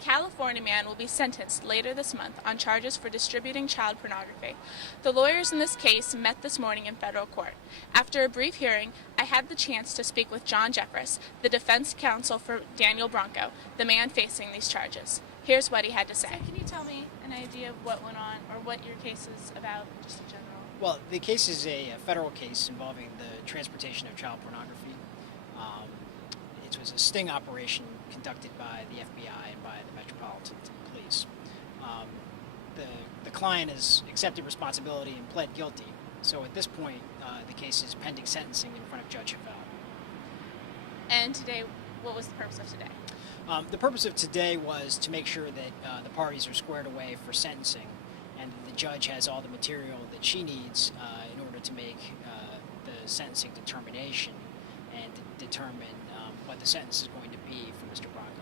California man will be sentenced later this month on charges for distributing child pornography. The lawyers in this case met this morning in federal court. After a brief hearing, I had the chance to speak with John Jeffress, the defense counsel for Daniel Branco, the man facing these charges. Here's what he had to say. So can you tell me an idea of what went on, or what your case is about, just in general? Well, the case is a federal case involving the transportation of child pornography. It was a sting operation conducted by the FBI and by the Metropolitan Police. The client has accepted responsibility and pled guilty. So at this point, the case is pending sentencing in front of Judge Havel. And today, what was the purpose of today? The purpose of today was to make sure that the parties are squared away for sentencing, and the judge has all the material that she needs in order to make the sentencing determination and determine what the sentence is going to be for Mr. Branco.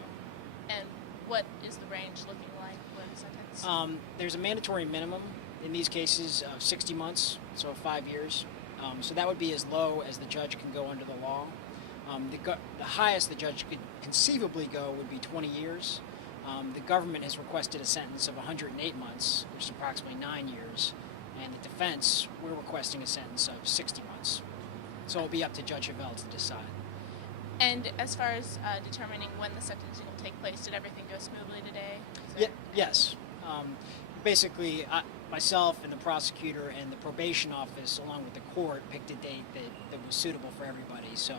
And what is the range looking like for the sentence? There's a mandatory minimum in these cases of 60 months, so 5 years. So that would be as low as the judge can go under the law. The highest the judge could conceivably go would be 20 years. The government has requested a sentence of 108 months, which is approximately 9 years. And the defense, we're requesting a sentence of 60 months. So it'll be up to Judge Havel to decide. And as far as determining when the sentencing will take place, did everything go smoothly today? Yes. Basically, myself and the prosecutor and the probation office, along with the court, picked a date that was suitable for everybody. So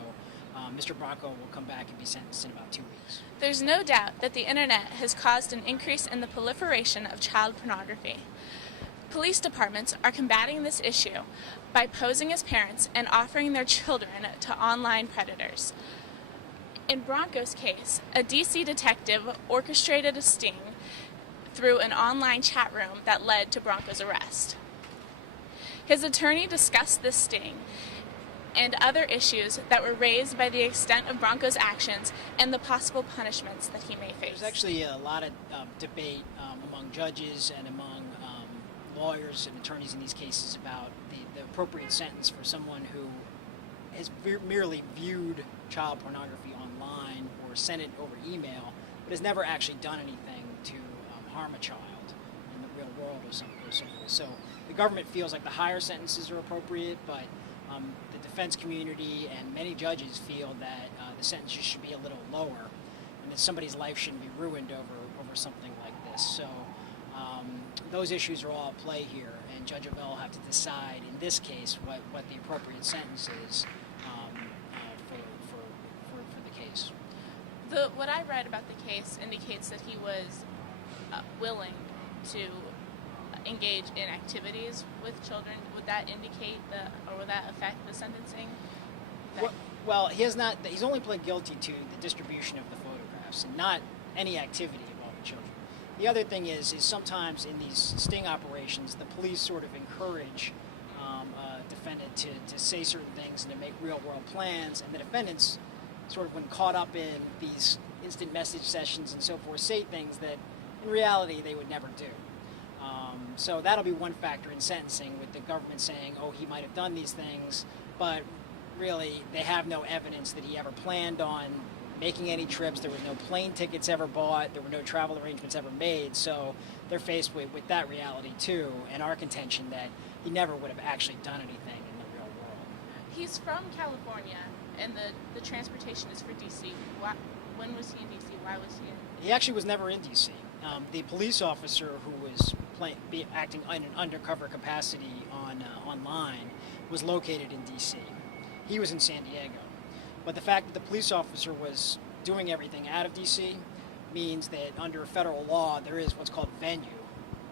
Mr. Branco will come back and be sentenced in about 2 weeks. There's no doubt that the internet has caused an increase in the proliferation of child pornography. Police departments are combating this issue by posing as parents and offering their children to online predators. In Branco's case, a D.C. detective orchestrated a sting through an online chat room that led to Branco's arrest. His attorney discussed this sting and other issues that were raised by the extent of Branco's actions and the possible punishments that he may face. There's actually a lot of debate among judges and among lawyers and attorneys in these cases about the appropriate sentence for someone who has merely viewed child pornography online or sent it over email, but has never actually done anything to harm a child in the real world or so forth. So the government feels like the higher sentences are appropriate, but the defense community and many judges feel that the sentences should be a little lower, and that somebody's life shouldn't be ruined over something like this. So those issues are all at play here, and Judge Havel will have to decide in this case what the appropriate sentence is for the case. What I read about the case indicates that he was willing to engage in activities with children. Would that indicate or would that affect the sentencing? Well, he has not. He's only pled guilty to the distribution of the photographs and not any activity involving children. The other thing is sometimes in these sting operations, the police sort of encourage a defendant to say certain things and to make real-world plans, and the defendants, sort of when caught up in these instant message sessions and so forth, say things that in reality they would never do. So that'll be one factor in sentencing, with the government saying, oh, he might have done these things, but really they have no evidence that he ever planned on making any trips. There were no plane tickets ever bought. There were no travel arrangements ever made. So they're faced with that reality too, and our contention that he never would have actually done anything in the real world. He's from California, and the transportation is for D.C. When was he in D.C.? Why was he in? He actually was never in D.C. The police officer who was acting in an undercover capacity online was located in D.C. He was in San Diego. But the fact that the police officer was doing everything out of D.C. means that under federal law there is what's called venue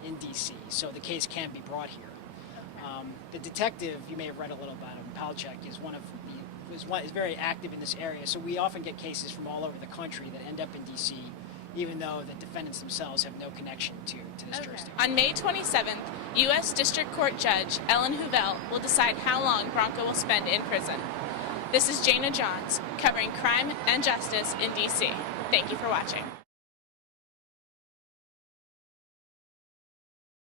in D.C., so the case can be brought here. The detective, you may have read a little about him, Palchek, is very active in this area, so we often get cases from all over the country that end up in D.C., even though the defendants themselves have no connection to this jurisdiction. On May 27th, U.S. District Court Judge Ellen Huvel will decide how long Branco will spend in prison. This is Jayna Johns, covering crime and justice in D.C. Thank you for watching.